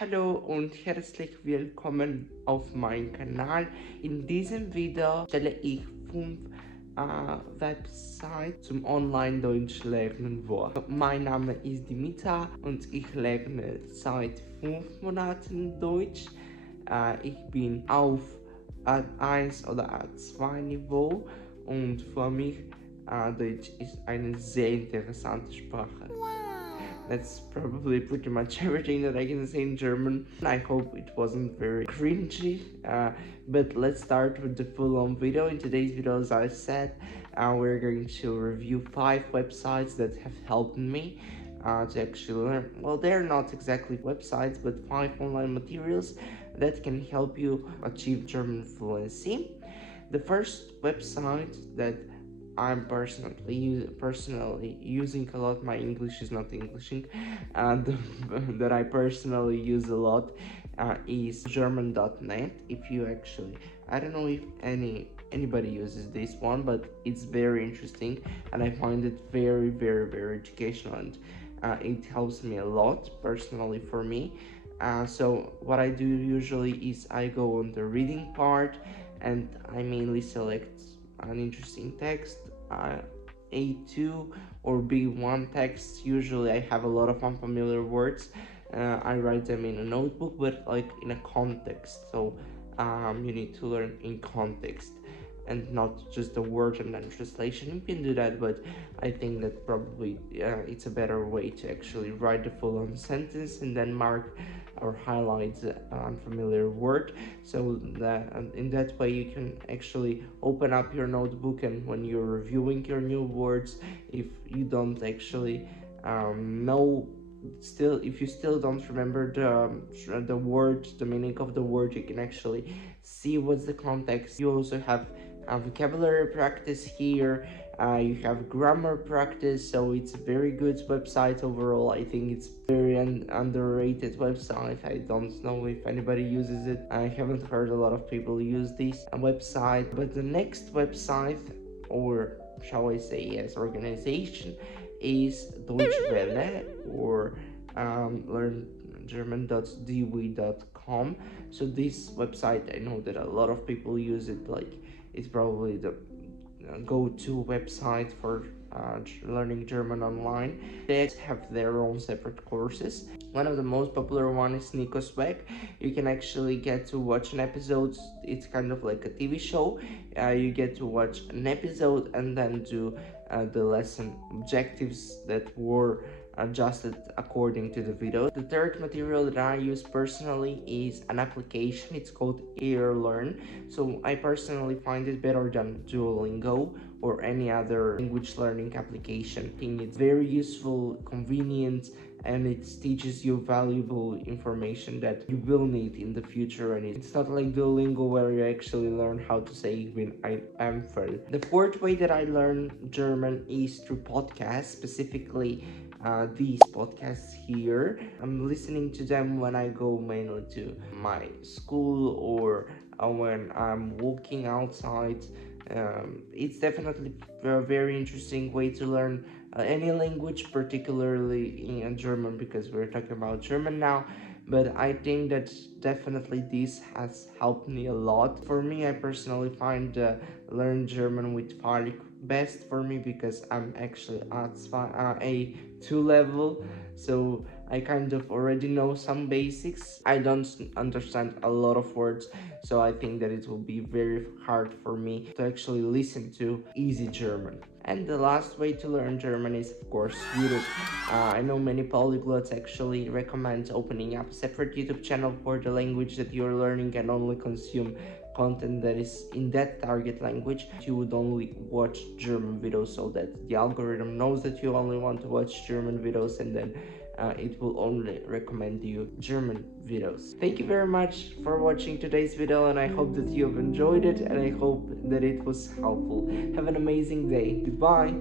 Hallo und herzlich willkommen auf meinem Kanal. In diesem Video stelle ich 5 Websites zum Online-Deutsch lernen vor. Mein Name ist Dimitar und ich lerne seit 5 Monaten Deutsch. Ich bin auf A1 oder A2 Niveau und für mich Deutsch ist eine sehr interessante Sprache. That's probably pretty much everything that I can say in German. I hope it wasn't very cringy, but let's start with the full-on video. In today's video, as I said, we're going to review 5 websites that have helped me to actually learn. Well, they're not exactly websites, but 5 online materials that can help you achieve German fluency. The first website that I'm personally using a lot. My English is not Englishing, and that I personally use a lot is German.net. If you actually, I don't know if anybody uses this one, but it's very interesting, and I find it very, very, very educational, and it helps me a lot personally for me. So what I do usually is I go on the reading part, and I mainly select an interesting text, A2 or B1 text. Usually I have a lot of unfamiliar words. I write them in a notebook, but like in a context. So you need to learn in context and not just the word and then translation. You can do that, but I think that probably it's a better way to actually write the full-on sentence and then mark or highlight the unfamiliar word, so that in that way you can actually open up your notebook, and when you're reviewing your new words, if you don't actually know, if you still don't remember the word, the meaning of the word, you can actually see what's the context. You also have vocabulary practice here, you have grammar practice, so it's a very good website overall. I think it's very underrated website. I don't know if anybody uses it. I haven't heard a lot of people use this website. But the next website, or shall I say yes, organization, is Deutsche Welle, or learngerman.dw.com. So this website, I know that a lot of people use it. Like, it's probably the go-to website for learning German online. They have their own separate courses. One of the most popular one is Nico's Weg. You can actually get to watch an episode. It's kind of like a TV show. You get to watch an episode and then do the lesson objectives that were adjusted according to the video. The third material that I use personally is an application. It's called AIrLearn. So I personally find it better than Duolingo or any other language learning application. I think it's very useful, convenient, and it teaches you valuable information that you will need in the future. And it's not like Duolingo where you actually learn how to say when I am full. The fourth way that I learn German is through podcasts, specifically these podcasts here. I'm listening to them when I go mainly to my school or when I'm walking outside. It's definitely a very interesting way to learn any language, particularly in German, because we're talking about German now. But I think that definitely this has helped me a lot. For me, I personally find learn German with Farik best for me, because I'm actually at A2 level, so I kind of already know some basics. I don't understand a lot of words, so I think that it will be very hard for me to actually listen to easy German. And the last way to learn German is, of course, YouTube. I know many polyglots actually recommend opening up a separate YouTube channel for the language that you're learning and only consume content that is in that target language. You would only watch German videos, so that the algorithm knows that you only want to watch German videos, and then it will only recommend you German videos. Thank you very much for watching today's video, and I hope that you have enjoyed it, and I hope that it was helpful. Have an amazing day. Goodbye.